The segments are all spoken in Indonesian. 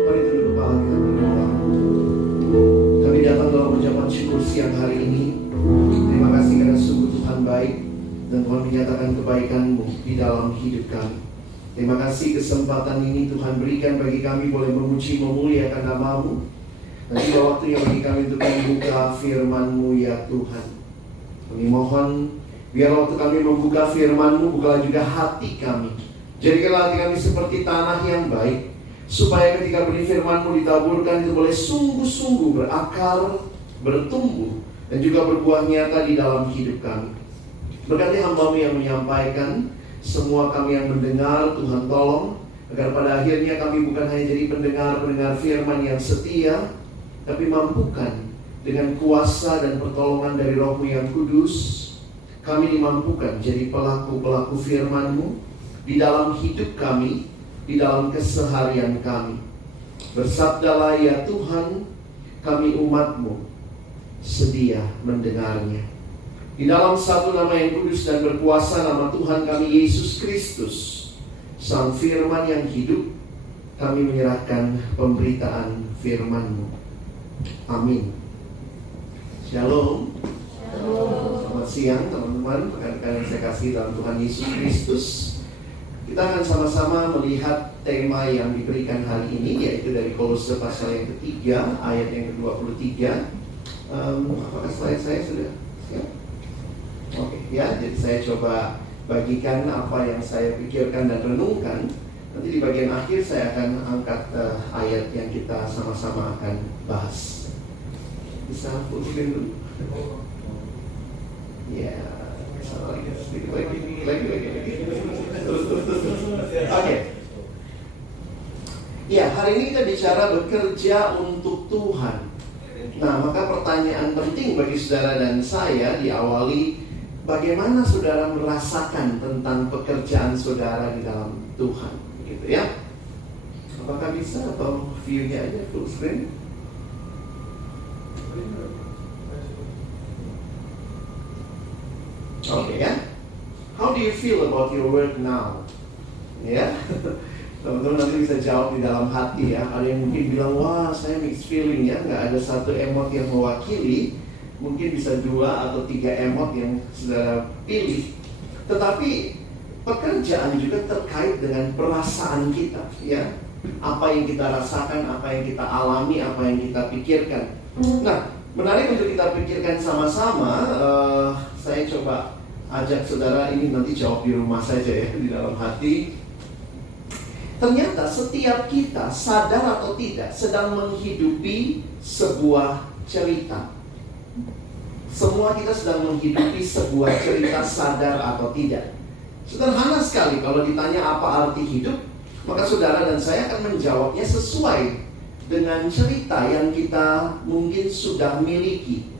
Mari tunduk kepala kita berdoa. Kami datang dalam ucapan syukur siang hari ini. Terima kasih karena sungguh Tuhan baik dan Tuhan menyatakan kebaikan-Mu di dalam hidup kami. Terima kasih kesempatan ini Tuhan berikan bagi kami boleh memuji memuliakan nama-Mu. Dan juga waktunya bagi kami untuk membuka firman-Mu ya Tuhan. Kami mohon biar waktu kami membuka firman-Mu, bukalah juga hati kami. Jadikanlah hati kami seperti tanah yang baik, supaya ketika benih firman-Mu ditaburkan itu boleh sungguh-sungguh berakar, bertumbuh, dan juga berbuah nyata di dalam hidup kami. Berkati hamba-Mu yang menyampaikan, semua kami yang mendengar, Tuhan tolong, agar pada akhirnya kami bukan hanya jadi pendengar-pendengar firman yang setia, tapi mampukan dengan kuasa dan pertolongan dari Roh-Mu yang kudus, kami dimampukan jadi pelaku-pelaku firman-Mu di dalam hidup kami, di dalam keseharian kami. Bersabdalah ya Tuhan, kami umat-Mu sedia mendengarnya. Di dalam satu nama yang kudus dan berkuasa, nama Tuhan kami Yesus Kristus, Sang Firman yang hidup, kami menyerahkan pemberitaan firman-Mu. Amin. Shalom. Selamat siang teman-teman, rekan-rekan yang saya kasih dalam Tuhan Yesus Kristus. Kita akan sama-sama melihat tema yang diberikan hari ini, yaitu dari Kolose pasal yang ketiga, ayat yang ke-23. Apakah slide saya sudah siap? Oke, ya, jadi saya coba bagikan apa yang saya pikirkan dan renungkan. Nanti di bagian akhir saya akan angkat ayat yang kita sama-sama akan bahas. Bisa full screen dulu? Ya, lagi. Oke. Ya, hari ini kita bicara bekerja untuk Tuhan. Nah, maka pertanyaan penting bagi saudara dan saya diawali, bagaimana saudara merasakan tentang pekerjaan saudara di dalam Tuhan, gitu ya? Apakah bisa atau view-nya aja full screen? Oke ya. How do you feel about your work now? Ya, teman-teman nanti bisa jawab di dalam hati ya. Ada yang mungkin bilang, wah saya mixed feeling ya, nggak ada satu emot yang mewakili. Mungkin bisa 2 atau 3 emot yang saudara pilih. Tetapi pekerjaan juga terkait dengan perasaan kita ya. Apa yang kita rasakan, apa yang kita alami, apa yang kita pikirkan. Nah, menarik untuk kita pikirkan sama-sama. Saya coba ajak saudara ini nanti jawab di rumah saja ya, di dalam hati. Ternyata setiap kita, sadar atau tidak, sedang menghidupi sebuah cerita. Semua kita sedang menghidupi sebuah cerita, sadar atau tidak. Sederhana sekali kalau ditanya apa arti hidup, maka saudara dan saya akan menjawabnya sesuai dengan cerita yang kita mungkin sudah miliki.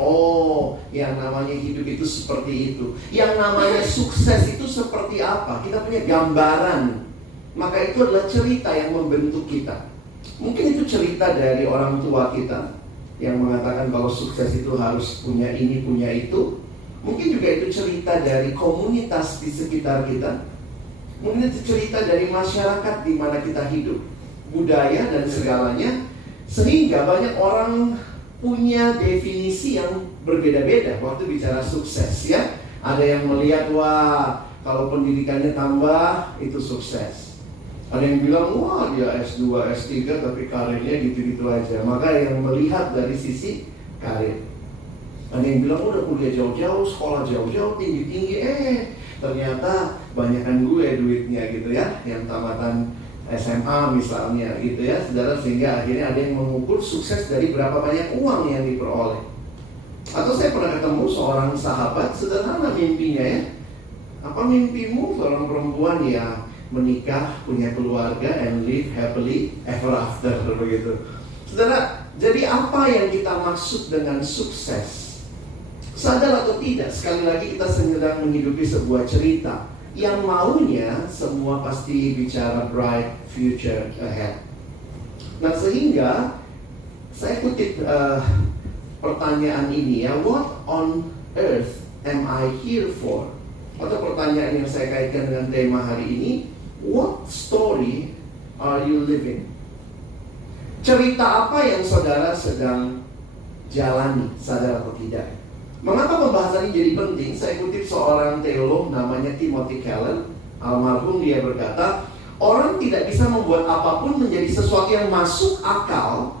Oh, yang namanya hidup itu seperti itu. Yang namanya sukses itu seperti apa? Kita punya gambaran. Maka itu adalah cerita yang membentuk kita. Mungkin itu cerita dari orang tua kita yang mengatakan kalau sukses itu harus punya ini, punya itu. Mungkin juga itu cerita dari komunitas di sekitar kita. Mungkin itu cerita dari masyarakat di mana kita hidup, budaya dan segalanya. Sehingga banyak orang punya definisi yang berbeda-beda waktu bicara sukses ya. Ada yang melihat, wah kalau pendidikannya tambah itu sukses. Ada yang bilang, wah dia S2, S3 tapi karirnya gitu-gitu aja. Maka yang melihat dari sisi karir. Ada yang bilang, udah kuliah jauh-jauh, sekolah jauh-jauh, tinggi-tinggi, ternyata banyakan gue duitnya gitu ya, yang tamatan SMA misalnya gitu ya, saudara. Sehingga akhirnya ada yang mengukur sukses dari berapa banyak uang yang diperoleh. Atau saya pernah ketemu seorang sahabat, sederhana mimpinya ya. Apa mimpimu? Seorang perempuan ya menikah, punya keluarga, and live happily ever after, begitu. Saudara, jadi apa yang kita maksud dengan sukses? Sadar atau tidak, sekali lagi kita sedang menghidupi sebuah cerita yang maunya semua pasti bicara bright future ahead. Nah, sehingga saya kutip pertanyaan ini ya, what on earth am I here for? Atau pertanyaan yang saya kaitkan dengan tema hari ini, what story are you living? Cerita apa yang saudara sedang jalani, sadar atau tidak? Mengapa pembahasan ini jadi penting? Saya kutip seorang teolog namanya Timothy Keller. Almarhum, dia berkata, orang tidak bisa membuat apapun menjadi sesuatu yang masuk akal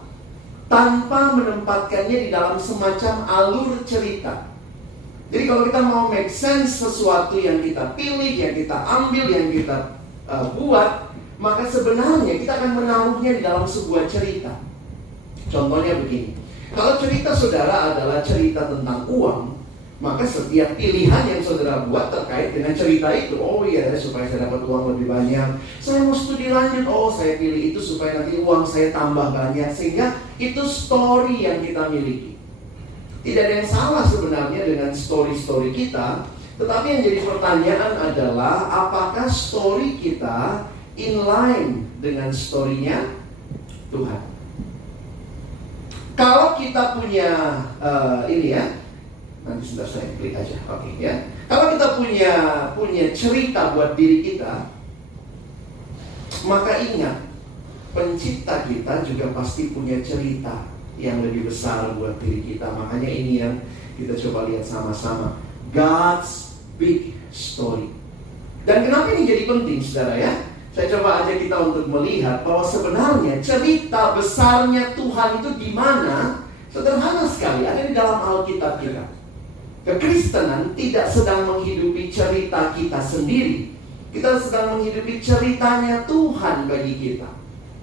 tanpa menempatkannya di dalam semacam alur cerita. Jadi kalau kita mau make sense sesuatu yang kita pilih, yang kita ambil, yang kita buat, maka sebenarnya kita akan menaruhnya di dalam sebuah cerita. Contohnya begini, kalau cerita saudara adalah cerita tentang uang, maka setiap pilihan yang saudara buat terkait dengan cerita itu. Oh iya, supaya saya dapat uang lebih banyak, saya mau studi lanjut, oh saya pilih itu supaya nanti uang saya tambah banyak. Sehingga itu story yang kita miliki. Tidak ada yang salah sebenarnya dengan story-story kita, tetapi yang jadi pertanyaan adalah apakah story kita in line dengan story-nya Tuhan. Kalau kita punya ini ya, nanti sebentar saya klik aja, oke ya. Kalau kita punya cerita buat diri kita, maka ingat, pencipta kita juga pasti punya cerita yang lebih besar buat diri kita. Makanya ini yang kita coba lihat sama-sama, God's big story. Dan kenapa ini jadi penting, saudara ya? Saya coba ajak kita untuk melihat bahwa sebenarnya cerita besarnya Tuhan itu di mana? Sederhana sekali, ada di dalam Alkitab kita. Kekristenan tidak sedang menghidupi cerita kita sendiri. Kita sedang menghidupi ceritanya Tuhan bagi kita.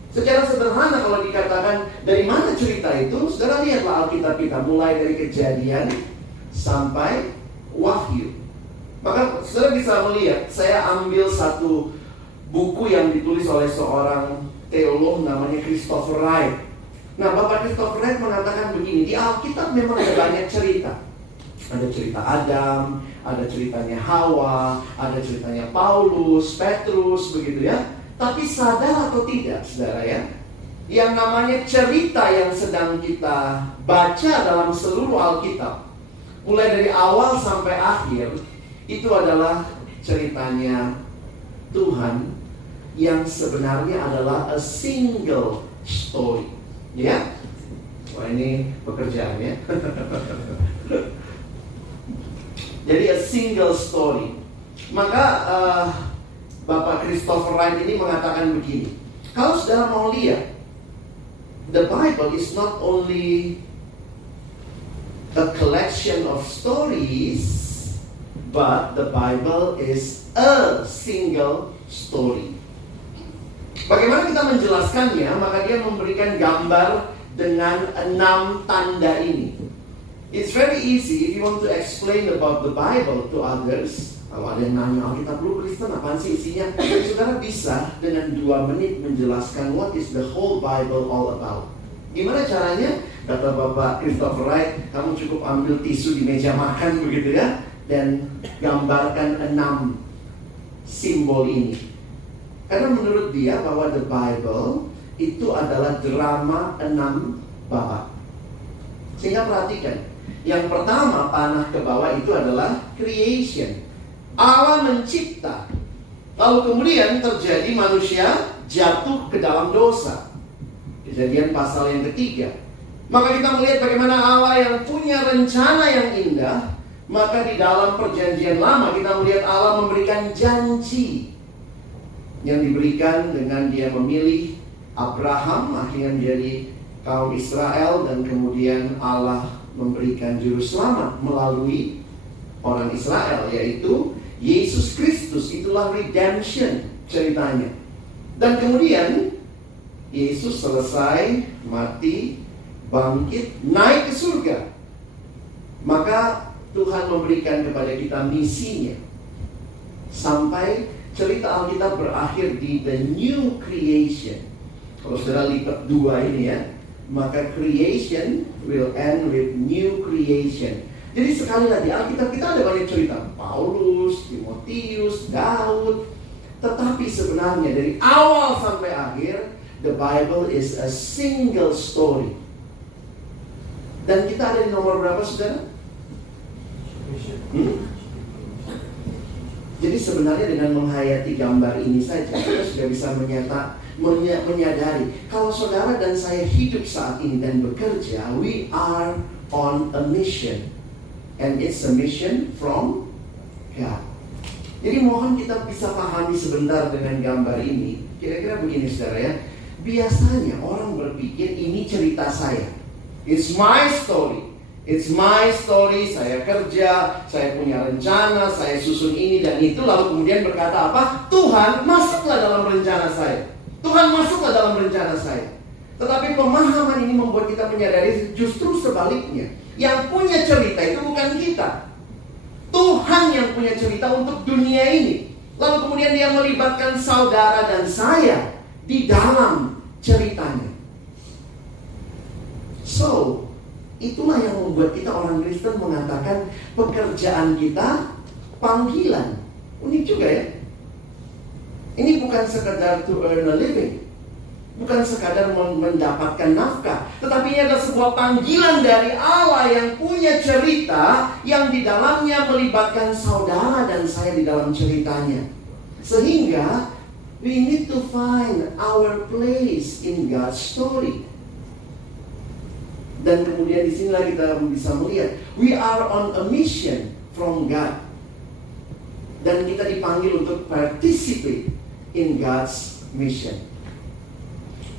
Secara sederhana kalau dikatakan dari mana cerita itu, saudara lihatlah Alkitab kita, mulai dari Kejadian sampai Wahyu. Maka saudara bisa melihat, saya ambil satu buku yang ditulis oleh seorang teolog namanya Christopher Wright. Nah, Bapak Christopher Wright mengatakan begini, di Alkitab memang ada banyak cerita. Ada cerita Adam, ada ceritanya Hawa, ada ceritanya Paulus, Petrus, begitu ya. Tapi sadar atau tidak, saudara ya, yang namanya cerita yang sedang kita baca dalam seluruh Alkitab, mulai dari awal sampai akhir, itu adalah ceritanya Tuhan yang sebenarnya adalah a single story. Ya, wah ini pekerjaan ya. Jadi a single story. Maka Bapak Christopher Wright ini mengatakan begini, kalau saudara mau lihat, the Bible is not only a collection of stories, but the Bible is a single story. Bagaimana kita menjelaskannya? Maka dia memberikan gambar dengan 6 tanda ini. It's very easy if you want to explain about the Bible to others. Kalau ada yang nanya, Alkitab lu Kristen apaan sih isinya? Saudara bisa dengan 2 menit menjelaskan what is the whole Bible all about. Gimana caranya? Kata Bapak Christopher Wright, kamu cukup ambil tisu di meja makan begitu ya, dan gambarkan 6 simbol ini. Karena menurut dia bahwa the Bible itu adalah drama 6 babak. Sehingga perhatikan, yang pertama panah ke bawah itu adalah creation. Allah mencipta. Lalu kemudian terjadi manusia jatuh ke dalam dosa. Kejadian pasal yang ketiga. Maka kita melihat bagaimana Allah yang punya rencana yang indah. Maka di dalam perjanjian lama kita melihat Allah memberikan janji yang diberikan dengan dia memilih Abraham akhirnya menjadi kaum Israel, dan kemudian Allah memberikan juru selamat melalui orang Israel, yaitu Yesus Kristus. Itulah redemption ceritanya. Dan kemudian Yesus selesai mati, bangkit, naik ke surga. Maka Tuhan memberikan kepada kita misinya sampai cerita Alkitab berakhir di the new creation. Kalau saudara lipat 2 ini ya, maka creation will end with new creation. Jadi sekali lagi Alkitab kita ada banyak cerita, Paulus, Timotius, Daud. Tetapi sebenarnya dari awal sampai akhir, the Bible is a single story. Dan kita ada di nomor berapa, saudara? Jadi sebenarnya dengan menghayati gambar ini saja, kita sudah bisa menyadari kalau saudara dan saya hidup saat ini dan bekerja, we are on a mission. And it's a mission from God. Jadi mohon kita bisa pahami sebentar dengan gambar ini. Kira-kira begini saudara ya. Biasanya orang berpikir ini cerita saya. It's my story. It's my story, saya kerja, saya punya rencana, saya susun ini dan itu. Lalu kemudian berkata apa? Tuhan, masuklah dalam rencana saya. Tuhan, masuklah dalam rencana saya. Tetapi pemahaman ini membuat kita menyadari justru sebaliknya. Yang punya cerita itu bukan kita. Tuhan yang punya cerita untuk dunia ini. Lalu kemudian dia melibatkan saudara dan saya di dalam ceritanya. So, itulah yang membuat kita orang Kristen mengatakan pekerjaan kita panggilan. Unik juga ya. Ini bukan sekadar to earn a living, bukan sekadar mendapatkan nafkah, tetapi ini adalah sebuah panggilan dari Allah yang punya cerita, yang di dalamnya melibatkan saudara dan saya di dalam ceritanya. Sehingga we need to find our place in God's story. Dan kemudian di sinilah kita bisa melihat we are on a mission from God. Dan kita dipanggil untuk participate in God's mission.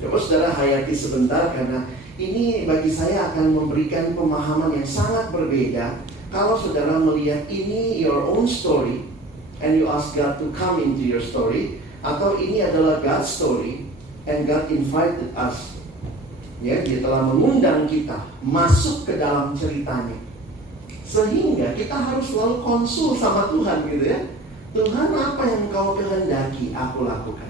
Coba saudara hayati sebentar, karena ini bagi saya akan memberikan pemahaman yang sangat berbeda. Kalau saudara melihat ini your own story and you ask God to come into your story, atau ini adalah God's story and God invited us. Ya, dia telah mengundang kita masuk ke dalam ceritanya. Sehingga kita harus selalu konsul sama Tuhan gitu ya. Tuhan, apa yang Kau kehendaki aku lakukan?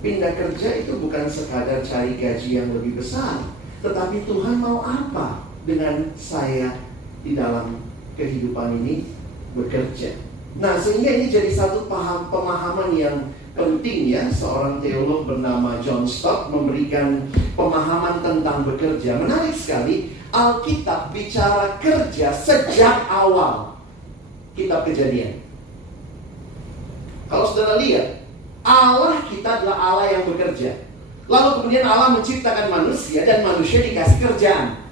Pindah kerja itu bukan sekadar cari gaji yang lebih besar, tetapi Tuhan mau apa dengan saya di dalam kehidupan ini bekerja. Nah, sehingga ini jadi satu pemahaman yang penting ya. Seorang teolog bernama John Stott memberikan pemahaman tentang bekerja. Menarik sekali, Alkitab bicara kerja sejak awal kitab Kejadian. Kalau saudara lihat, Allah kita adalah Allah yang bekerja. Lalu kemudian Allah menciptakan manusia dan manusia dikasih kerjaan.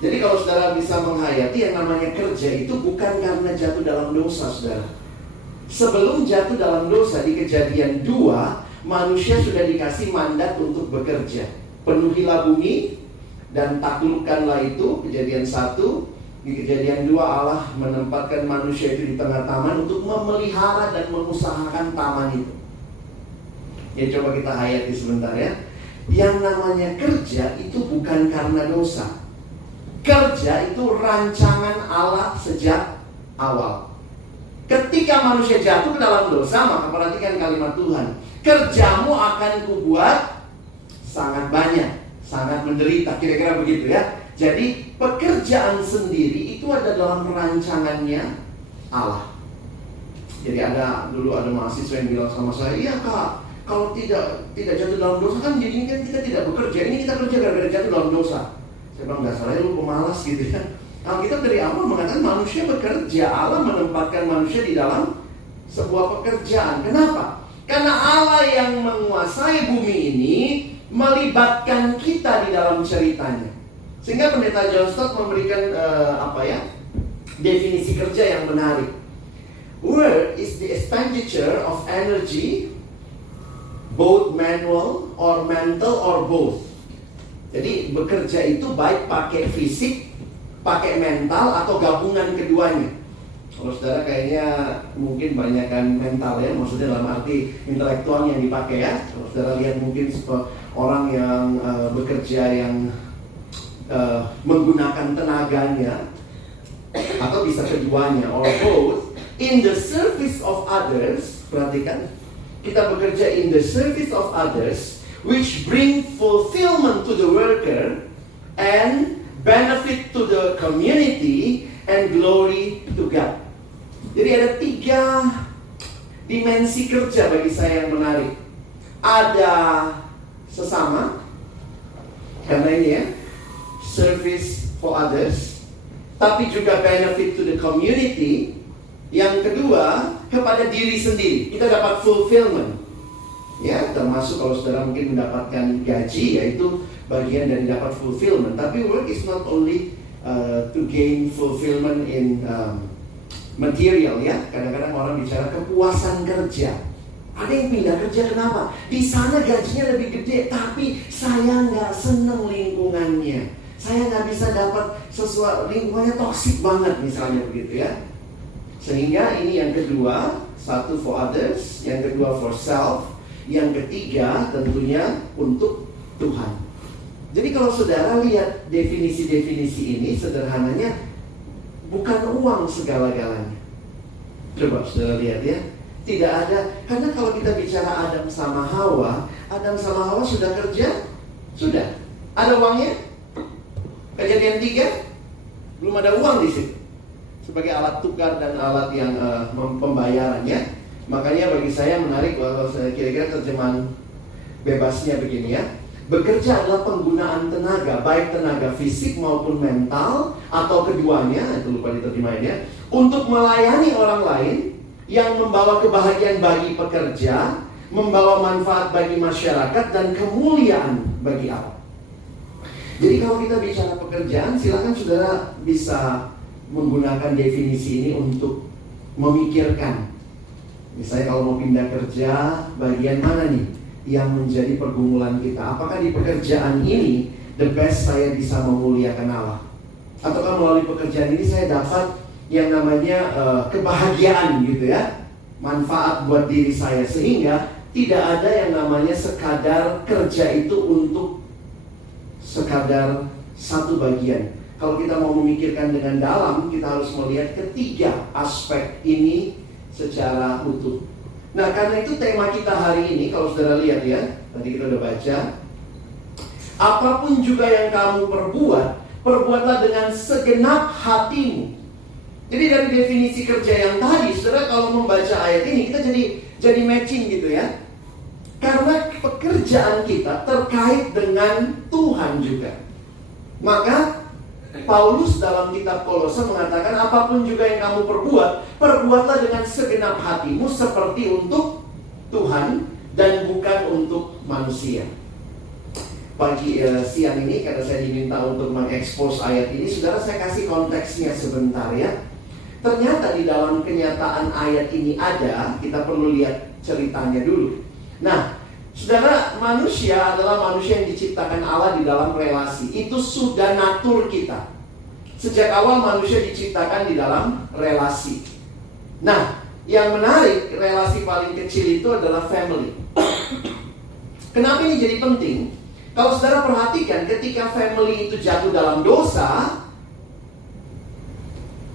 Jadi kalau saudara bisa menghayati, yang namanya kerja itu bukan karena jatuh dalam dosa saudara. Sebelum jatuh dalam dosa di Kejadian 2, manusia sudah dikasih mandat untuk bekerja. Penuhilah bumi dan taklukkanlah itu, Kejadian 1. Di Kejadian 2 Allah menempatkan manusia itu di tengah taman untuk memelihara dan mengusahakan taman itu. Ya, coba kita hayati sebentar ya. Yang namanya kerja itu bukan karena dosa. Kerja itu rancangan Allah sejak awal. Ketika manusia jatuh ke dalam dosa, maka perhatikan kalimat Tuhan. Kerjamu akan kubuat sangat banyak, sangat menderita. Kira-kira begitu ya. Jadi pekerjaan sendiri itu ada dalam rancangannya Allah. Jadi dulu ada mahasiswa yang bilang sama saya, iya kak, kalau tidak jatuh dalam dosa kan jadinya kan kita tidak bekerja. Ini kita kerja gara-gara jatuh dalam dosa. Saya bilang, nggak salah, lu pemalas gitu ya. Alkitab dari awal mengatakan manusia bekerja. Allah menempatkan manusia di dalam sebuah pekerjaan. Kenapa? Karena Allah yang menguasai bumi ini melibatkan kita di dalam ceritanya. Sehingga pendeta John Stott memberikan definisi kerja yang menarik. Work is the expenditure of energy, both manual or mental or both. Jadi bekerja itu baik pakai fisik, pakai mental, atau gabungan keduanya. Kalau saudara kayaknya mungkin banyakkan mental ya, maksudnya dalam arti intelektual yang dipakai ya. Kalau saudara lihat mungkin orang yang bekerja yang menggunakan tenaganya, atau bisa keduanya or both, in the service of others. Perhatikan, kita bekerja in the service of others, which bring fulfillment to the worker and benefit to the community and glory to God. Jadi ada 3 dimensi kerja bagi saya yang menarik. Ada sesama, karena ini ya, service for others, tapi juga benefit to the community. Yang kedua, kepada diri sendiri. Kita dapat fulfillment. Ya, termasuk kalau saudara mungkin mendapatkan gaji, yaitu bagian dari dapat fulfillment. Tapi work is not only to gain fulfillment in material, ya. Kadang-kadang orang bicara kepuasan kerja. Ada yang pindah kerja, kenapa? Di sana gajinya lebih gede, tapi saya nggak seneng lingkungannya. Saya nggak bisa dapat sesuatu, lingkungannya toksik banget misalnya begitu ya. Sehingga ini yang kedua, satu for others, yang kedua for self, yang ketiga tentunya untuk Tuhan. Jadi kalau saudara lihat definisi-definisi ini, sederhananya bukan uang segala-galanya. Coba saudara lihat ya. Tidak ada, karena kalau kita bicara Adam sama Hawa sudah kerja? Sudah. Ada uangnya? Kejadian 3, belum ada uang di situ. Sebagai alat tukar dan alat yang pembayarannya. Makanya bagi saya menarik kalau saya kira-kira terjemahan bebasnya begini ya. Bekerja adalah penggunaan tenaga, baik tenaga fisik maupun mental, atau keduanya, itu lupa diterjemahinnya, untuk melayani orang lain, yang membawa kebahagiaan bagi pekerja, membawa manfaat bagi masyarakat, dan kemuliaan bagi Allah. Jadi kalau kita bicara pekerjaan, silakan saudara bisa menggunakan definisi ini untuk memikirkan. Misalnya kalau mau pindah kerja, bagian mana nih yang menjadi pergumulan kita? Apakah di pekerjaan ini the best saya bisa memuliakan Allah? Ataukah melalui pekerjaan ini saya dapat yang namanya kebahagiaan gitu ya, manfaat buat diri saya, sehingga tidak ada yang namanya sekadar kerja itu untuk sekadar satu bagian. Kalau kita mau memikirkan dengan dalam, kita harus melihat ketiga aspek ini secara utuh. Nah, karena itu tema kita hari ini, kalau saudara lihat ya, tadi kita udah baca, apapun juga yang kamu perbuat, perbuatlah dengan segenap hatimu. Jadi dari definisi kerja yang tadi, saudara kalau membaca ayat ini, kita jadi matching gitu ya. Karena pekerjaan kita terkait dengan Tuhan juga. Maka Paulus dalam kitab Kolose mengatakan, apapun juga yang kamu perbuat, perbuatlah dengan segenap hatimu seperti untuk Tuhan dan bukan untuk manusia. Pagi siang ini karena saya diminta untuk mengekspos ayat ini, saudara, saya kasih konteksnya sebentar ya. Ternyata di dalam kenyataan ayat ini ada, kita perlu lihat ceritanya dulu. Nah, saudara, manusia adalah manusia yang diciptakan Allah di dalam relasi. Itu sudah natur kita. Sejak awal manusia diciptakan di dalam relasi. Nah, yang menarik, relasi paling kecil itu adalah family. Kenapa ini jadi penting? Kalau saudara perhatikan, ketika family itu jatuh dalam dosa,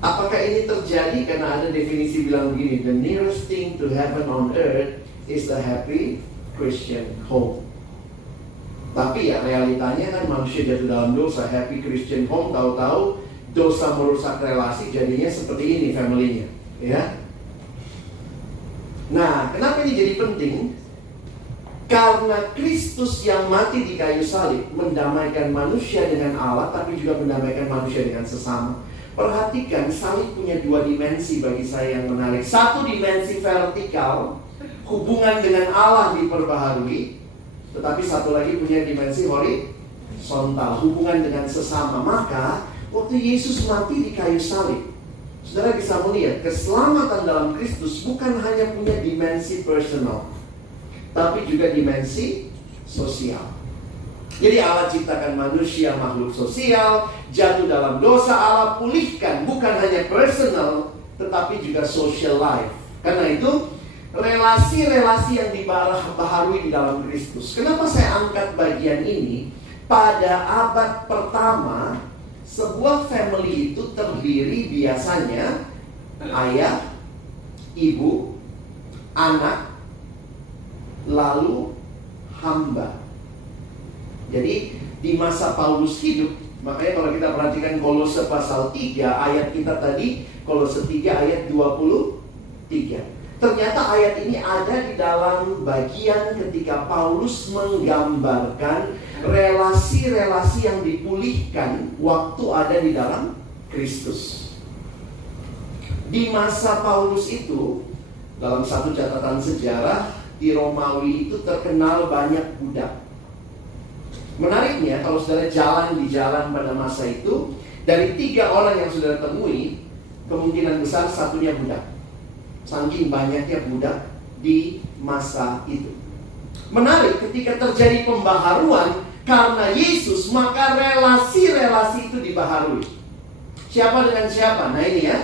apakah ini terjadi karena ada definisi bilang begini, the nearest thing to heaven on earth is the happy Christian home. Tapi ya realitanya kan manusia jatuh dalam dosa. Happy Christian home, tahu-tahu dosa merusak relasi, jadinya seperti ini family-nya, ya. Nah, kenapa ini jadi penting? Karena Kristus yang mati di kayu salib mendamaikan manusia dengan Allah, tapi juga mendamaikan manusia dengan sesama. Perhatikan, salib punya dua dimensi bagi saya yang menarik. Satu dimensi vertikal, hubungan dengan Allah diperbaharui. Tetapi satu lagi punya dimensi horizontal, hubungan dengan sesama. Maka waktu Yesus mati di kayu salib, saudara bisa melihat keselamatan dalam Kristus bukan hanya punya dimensi personal, tapi juga dimensi sosial. Jadi Allah ciptakan manusia makhluk sosial, jatuh dalam dosa, Allah pulihkan bukan hanya personal, tetapi juga social life. Karena itu relasi-relasi yang dibaharui di dalam Kristus. Kenapa saya angkat bagian ini? Pada abad pertama, sebuah family itu terdiri biasanya ayah, ibu, anak, lalu hamba. Jadi di masa Paulus hidup, makanya kalau kita perhatikan Kolose pasal 3, ayat kita tadi Kolose 3 ayat 23. Ternyata ayat ini ada di dalam bagian ketika Paulus menggambarkan relasi-relasi yang dipulihkan waktu ada di dalam Kristus. Di masa Paulus itu, Dalam satu catatan sejarah, di Romawi itu terkenal banyak budak. Menariknya, kalau saudara jalan di jalan pada masa itu, dari 3 orang yang saudara temui, kemungkinan besar satunya budak. Saking banyaknya budak di masa itu. Menarik, ketika terjadi pembaharuan karena Yesus, maka relasi-relasi itu dibaharui. Siapa dengan siapa? Nah ini ya.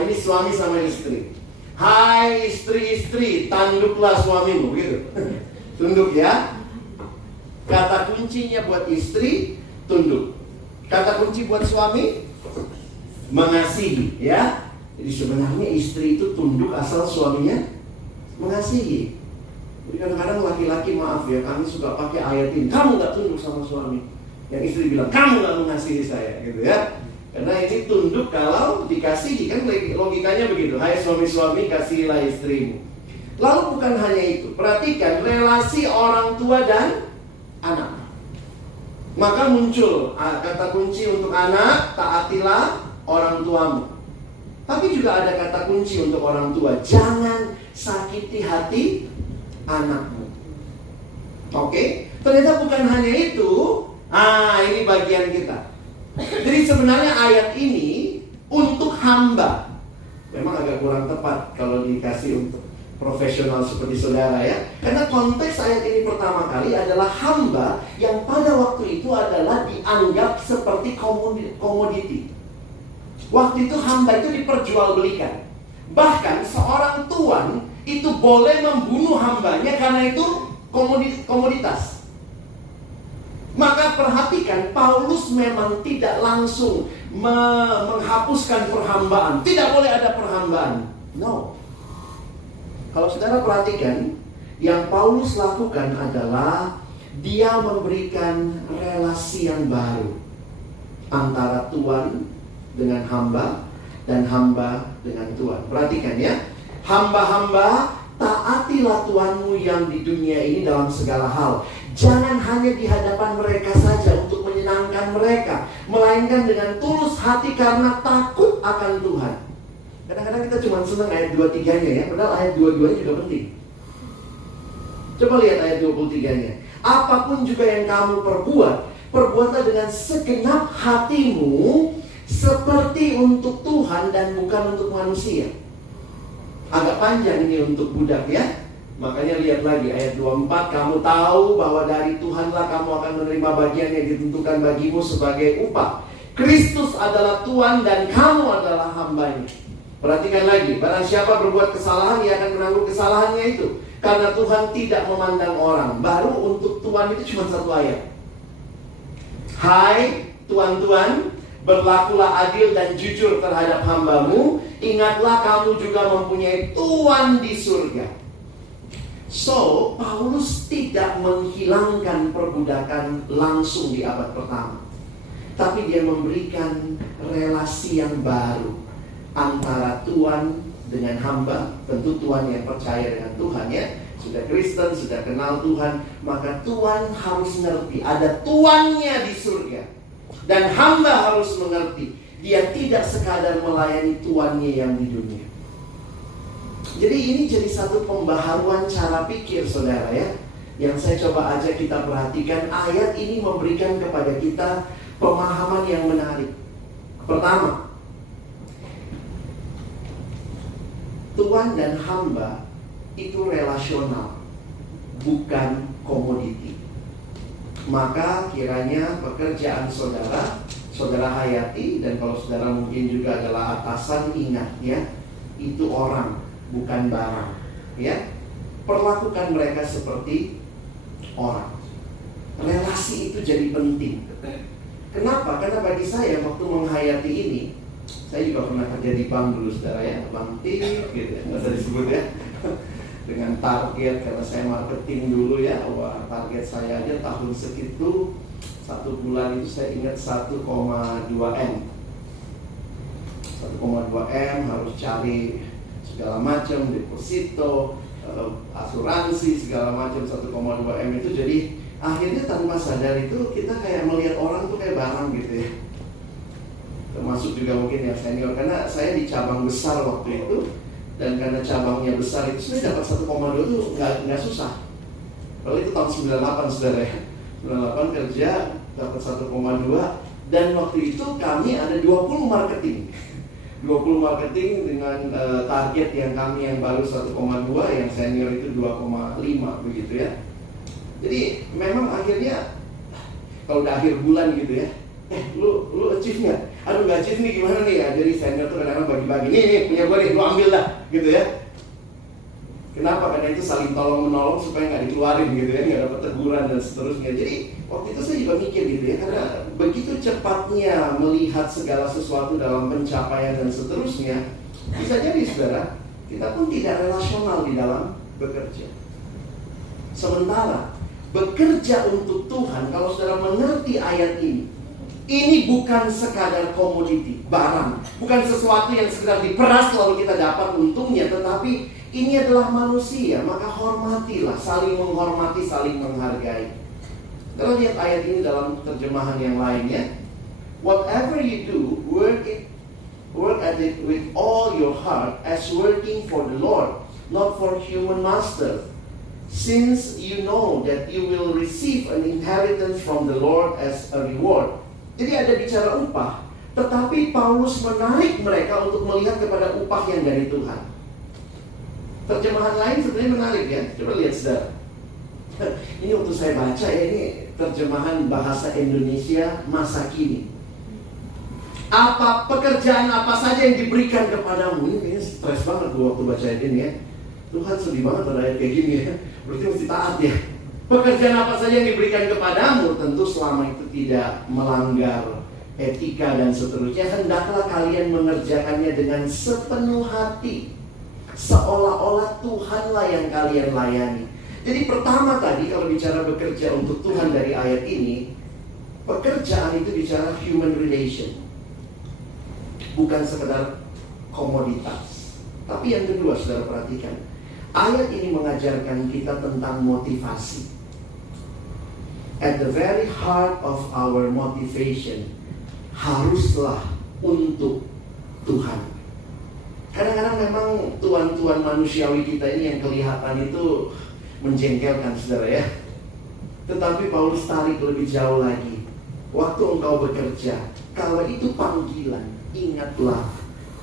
Ini suami sama istri. Hai istri-istri, tanduklah suamimu, gitu. Tunduk ya. Kata kuncinya buat istri, tunduk. Kata kunci buat suami, mengasihi, ya. Jadi sebenarnya istri itu tunduk asal suaminya mengasihi. Jadi kadang-kadang laki-laki, maaf ya, kami suka pakai ayat ini, kamu gak tunduk sama suami. Yang istri bilang, kamu gak mengasihi saya, gitu ya. Karena ini tunduk kalau dikasihi, kan logikanya begitu. Hai suami-suami, kasihilah istrimu. Lalu bukan hanya itu, perhatikan relasi orang tua dan anak. Maka muncul kata kunci untuk anak, taatilah orang tuamu. Tapi juga ada kata kunci untuk orang tua, jangan sakiti hati anakmu. Oke? Ternyata bukan hanya itu. Ini bagian kita. Jadi sebenarnya ayat ini untuk hamba. Memang agak kurang tepat kalau dikasih untuk profesional seperti saudara ya. Karena konteks ayat ini pertama kali adalah hamba yang pada waktu itu adalah dianggap seperti komoditi. Waktu itu hamba itu diperjualbelikan. Bahkan seorang tuan itu boleh membunuh hambanya karena itu komoditas. Maka perhatikan, Paulus memang tidak langsung menghapuskan perhambaan. Tidak boleh ada perhambaan. No. Kalau saudara perhatikan, yang Paulus lakukan adalah dia memberikan relasi yang baru antara tuan dengan hamba dan hamba dengan tuan. Perhatikan ya. Hamba-hamba, taatilah tuanmu yang di dunia ini dalam segala hal. Jangan hanya di hadapan mereka saja untuk menyenangkan mereka, melainkan dengan tulus hati karena takut akan Tuhan. Kadang-kadang kita cuma senang ayat 23-nya ya, padahal ayat 22-nya juga penting. Coba lihat ayat 23-nya. Apapun juga yang kamu perbuat, perbuatlah dengan segenap hatimu seperti untuk Tuhan dan bukan untuk manusia. Agak panjang ini untuk budak ya. Makanya lihat lagi ayat 24, kamu tahu bahwa dari Tuhanlah kamu akan menerima bagian yang ditentukan bagimu sebagai upah. Kristus adalah Tuhan dan kamu adalah hambanya. Perhatikan lagi, barang siapa berbuat kesalahan, ia akan menanggung kesalahannya itu. Karena Tuhan tidak memandang orang. Baru untuk Tuhan itu cuma satu ayat. Hai tuan-tuan, berlakulah adil dan jujur terhadap hambamu. Ingatlah kamu juga mempunyai Tuhan di surga. So, Paulus tidak menghilangkan perbudakan langsung di abad pertama. Tapi dia memberikan relasi yang baru antara tuan dengan hamba. Tentu tuan yang percaya dengan Tuhan ya. Sudah Kristen, sudah kenal Tuhan. Maka tuan harus mengerti ada tuannya di surga. Dan hamba harus mengerti dia tidak sekadar melayani tuannya yang di dunia. Jadi ini jadi satu pembaharuan cara pikir saudara ya. Yang saya coba ajak kita perhatikan. Ayat ini memberikan kepada kita pemahaman yang menarik. Pertama, tuan dan hamba itu relasional, bukan komoditi. Maka kiranya pekerjaan saudara hayati. Dan kalau saudara mungkin juga adalah atasan, ingat ya, itu orang, bukan barang ya. Perlakukan mereka seperti orang. Relasi itu jadi penting. Kenapa? Karena bagi saya waktu menghayati ini, saya juga pernah kerja di bank dulu saudara ya. Bank tip gitu ya, nggak usah disebut ya. Dengan target, karena saya marketing dulu ya. Wah, target saya aja tahun segitu, 1 bulan itu saya ingat 1,2 M. 1,2 M harus cari segala macam, deposito, asuransi, segala macam. 1,2 M itu jadi akhirnya tanpa sadar itu kita kayak melihat orang tuh kayak barang gitu ya. Termasuk juga mungkin yang senior, karena saya di cabang besar waktu itu. Dan karena cabangnya besar itu sebenarnya dapat 1,2 itu nggak susah. Kalau itu tahun 98 saudara ya, 98 kerja dapat 1,2. Dan waktu itu kami ada 20 marketing 20 marketing dengan target yang kami yang baru 1,2, yang senior itu 2,5 begitu ya. Jadi memang akhirnya kalau udah akhir bulan gitu ya, lu achieve nggak? Aduh nggak achieve nih, gimana nih ya? Jadi senior tuh kadang-kadang bagi-bagi, nih punya gue nih, lu ambil dah gitu ya. Kenapa? Karena itu saling tolong-menolong supaya nggak dikeluarin gitu ya, nggak dapat teguran dan seterusnya. Jadi waktu itu saya juga mikir gitu ya, karena begitu cepatnya melihat segala sesuatu dalam pencapaian dan seterusnya, bisa jadi saudara, kita pun tidak relasional di dalam bekerja. Sementara bekerja untuk Tuhan, kalau saudara mengerti ayat ini bukan sekadar komoditi, barang, bukan sesuatu yang sekedar diperas lalu kita dapat untungnya, tetapi ini adalah manusia, maka hormatilah, saling menghormati, saling menghargai. Kalau lihat ayat ini dalam terjemahan yang lainnya, whatever you do, work at it with all your heart as working for the Lord, not for human master. Since you know that you will receive an inheritance from the Lord as a reward. Jadi ada bicara upah, tetapi Paulus menarik mereka untuk melihat kepada upah yang dari Tuhan. Terjemahan lain sebenarnya menarik ya. Coba lihat saudara. Ini waktu saya baca ya, ini terjemahan bahasa Indonesia masa kini. Apa pekerjaan apa saja yang diberikan kepadamu? Ini kayaknya stres banget gua waktu baca ini ya. Tuhan sedih banget pada ayat kayak gini ya. Berarti mesti taat ya. Pekerjaan apa saja yang diberikan kepadamu, tentu selama itu tidak melanggar etika dan seterusnya, hendaklah kalian mengerjakannya dengan sepenuh hati, seolah-olah Tuhanlah yang kalian layani. Jadi pertama tadi kalau bicara bekerja untuk Tuhan dari ayat ini, pekerjaan itu bicara human relation, bukan sekedar komoditas. Tapi yang kedua, saudara perhatikan, ayat ini mengajarkan kita tentang motivasi. At the very heart of our motivation haruslah untuk Tuhan. Kadang-kadang memang tuan-tuan manusiawi kita ini yang kelihatan itu menjengkelkan saudara ya. Tetapi Paulus tarik lebih jauh lagi. Waktu engkau bekerja, kalau itu panggilan, ingatlah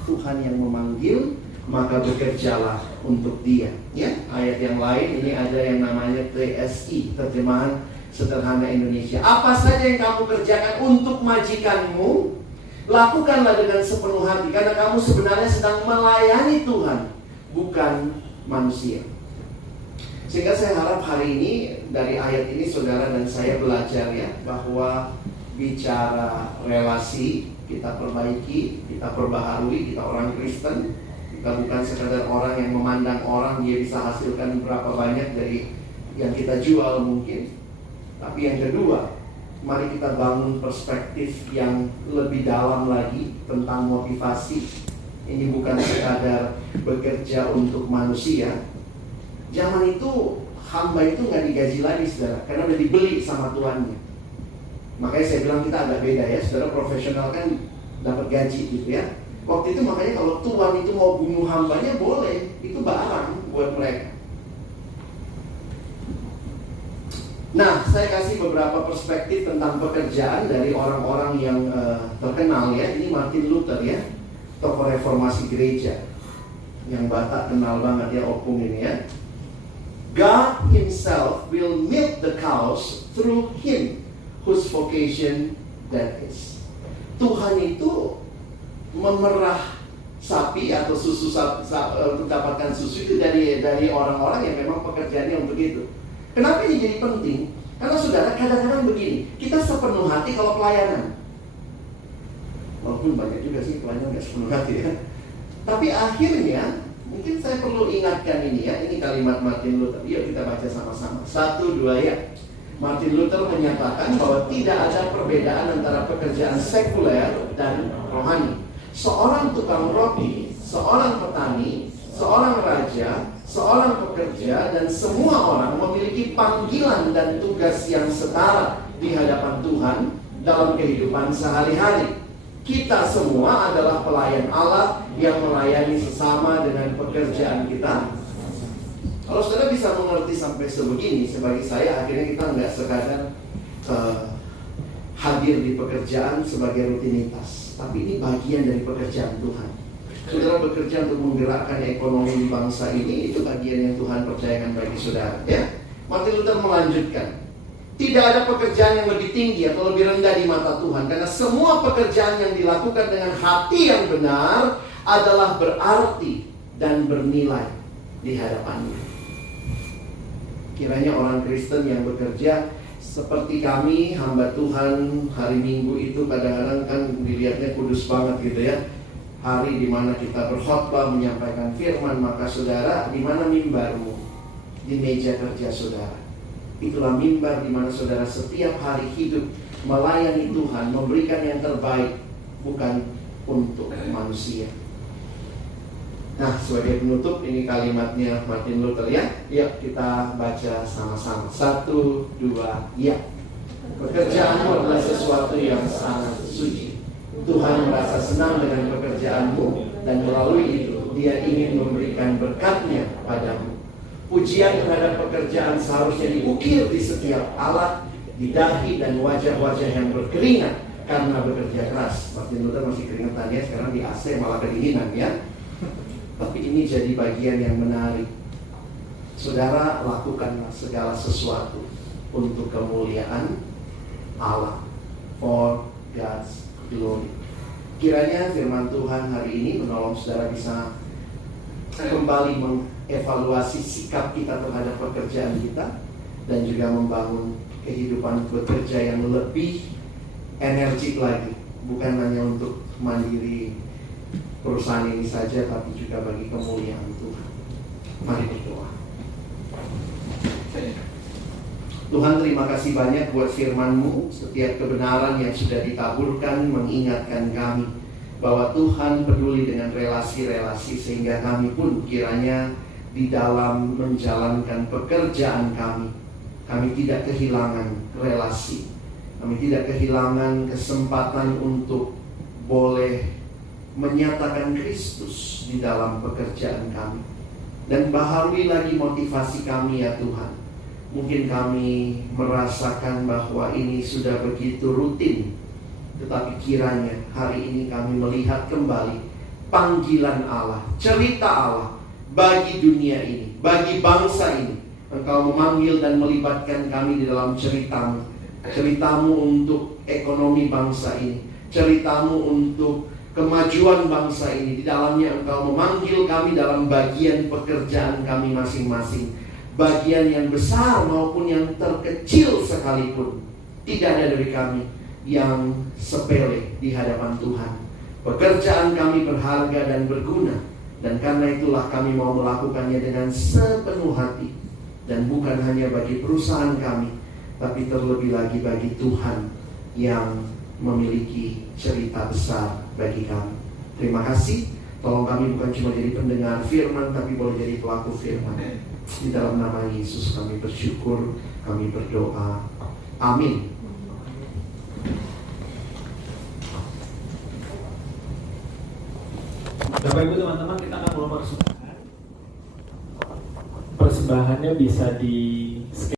Tuhan yang memanggil, maka bekerjalah untuk Dia. Ya, ayat yang lain ini ada yang namanya TSI, terjemahan sederhana Indonesia. Apa saja yang kamu kerjakan untuk majikanmu, lakukanlah dengan sepenuh hati, karena kamu sebenarnya sedang melayani Tuhan, bukan manusia. Sehingga saya harap hari ini dari ayat ini saudara dan saya belajar ya, bahwa bicara relasi kita perbaiki, kita perbaharui, kita orang Kristen. Kita bukan sekadar orang yang memandang orang dia bisa hasilkan berapa banyak dari yang kita jual mungkin. Tapi yang kedua, mari kita bangun perspektif yang lebih dalam lagi tentang motivasi. Ini bukan sekadar bekerja untuk manusia. Zaman itu hamba itu nggak digaji lagi saudara, karena udah dibeli sama tuannya. Makanya saya bilang kita agak beda ya, saudara profesional kan dapat gaji gitu ya. Waktu itu makanya kalau tuan itu mau bunuh hambanya boleh, itu barang buat mereka. Nah, saya kasih beberapa perspektif tentang pekerjaan dari orang-orang yang terkenal ya. Ini Martin Luther ya, tokoh reformasi gereja yang Batak kenal banget ya, opung ini ya. God himself will milk the cows through him whose vocation that is. Tuhan itu memerah sapi atau susu untuk dapatkan susu itu dari orang-orang yang memang pekerjaannya untuk itu. Kenapa ini jadi penting? Karena saudara kadang-kadang begini, kita sepenuh hati kalau pelayanan. Walaupun banyak juga sih pelayanan nggak sepenuh hati ya. Tapi akhirnya mungkin saya perlu ingatkan ini ya. Ini kalimat Martin Luther. Yuk kita baca sama-sama. 1, 2 ya. Martin Luther menyatakan bahwa tidak ada perbedaan antara pekerjaan sekuler dan rohani. Seorang tukang roti, seorang petani, seorang raja, seorang pekerja, dan semua orang memiliki panggilan dan tugas yang setara di hadapan Tuhan dalam kehidupan sehari-hari. Kita semua adalah pelayan Allah yang melayani sesama dengan pekerjaan kita. Kalau saudara bisa mengerti sampai sebegini, sebagai saya akhirnya kita nggak sekadar hadir di pekerjaan sebagai rutinitas, tapi ini bagian dari pekerjaan Tuhan. Saudara bekerja untuk menggerakkan ekonomi di bangsa ini, itu bagian yang Tuhan percayakan bagi saudara. Ya, Martin Luther melanjutkan, tidak ada pekerjaan yang lebih tinggi atau lebih rendah di mata Tuhan, karena semua pekerjaan yang dilakukan dengan hati yang benar adalah berarti dan bernilai di hadapannya. Kiranya orang Kristen yang bekerja seperti kami, hamba Tuhan, hari Minggu itu kadang-kadang kan dilihatnya kudus banget gitu ya. Hari dimana kita berkhotbah menyampaikan firman, maka saudara, di mana mimbarmu? Di meja kerja saudara. Itulah mimbar di mana saudara setiap hari hidup melayani Tuhan, memberikan yang terbaik, bukan untuk manusia. Nah, sebagai penutup, ini kalimatnya Martin Luther ya. Yuk kita baca sama-sama. 1, 2, ya. Pekerjaanmu adalah sesuatu yang sangat suci. Tuhan merasa senang dengan pekerjaanmu, dan melalui itu Dia ingin memberikan berkat-Nya padamu. Pujian terhadap pekerjaan seharusnya diukir di setiap alat, di dahi dan wajah-wajah yang berkeringat karena bekerja keras. Martin Luther masih keringetan ya, sekarang di AC malah kedinginan ya. Tapi ini jadi bagian yang menarik. Saudara, lakukanlah segala sesuatu untuk kemuliaan Allah, for God's glory. Kiranya firman Tuhan hari ini menolong saudara bisa kembali mengevaluasi sikap kita terhadap pekerjaan kita, dan juga membangun kehidupan bekerja yang lebih energik lagi, bukan hanya untuk mandiri perusahaan ini saja, tapi juga bagi kemuliaan Tuhan. Mari berdoa. Tuhan, terima kasih banyak buat firman-Mu. Setiap kebenaran yang sudah ditaburkan mengingatkan kami bahwa Tuhan peduli dengan relasi-relasi, sehingga kami pun kiranya di dalam menjalankan pekerjaan kami tidak kehilangan relasi. Kami tidak kehilangan kesempatan untuk boleh menyatakan Kristus di dalam pekerjaan kami. Dan baharui lagi motivasi kami ya Tuhan. Mungkin kami merasakan bahwa ini sudah begitu rutin, tetapi kiranya hari ini kami melihat kembali panggilan Allah, cerita Allah bagi dunia ini, bagi bangsa ini. Engkau memanggil dan melibatkan kami di dalam cerita-Mu. Cerita-Mu untuk ekonomi bangsa ini, cerita-Mu untuk kemajuan bangsa ini. Di dalamnya Engkau memanggil kami dalam bagian pekerjaan kami masing-masing, bagian yang besar maupun yang terkecil sekalipun. Tidak ada dari kami yang sepele di hadapan Tuhan. Pekerjaan kami berharga dan berguna, dan karena itulah kami mau melakukannya dengan sepenuh hati. Dan bukan hanya bagi perusahaan kami, tapi terlebih lagi bagi Tuhan yang memiliki cerita besar bagi kami. Terima kasih. Tolong kami bukan cuma jadi pendengar firman, tapi boleh jadi pelaku firman. Di dalam nama Yesus kami bersyukur, kami berdoa. Amin. Bapak Ibu teman-teman, kita akan mulai persembahan. Persembahannya bisa di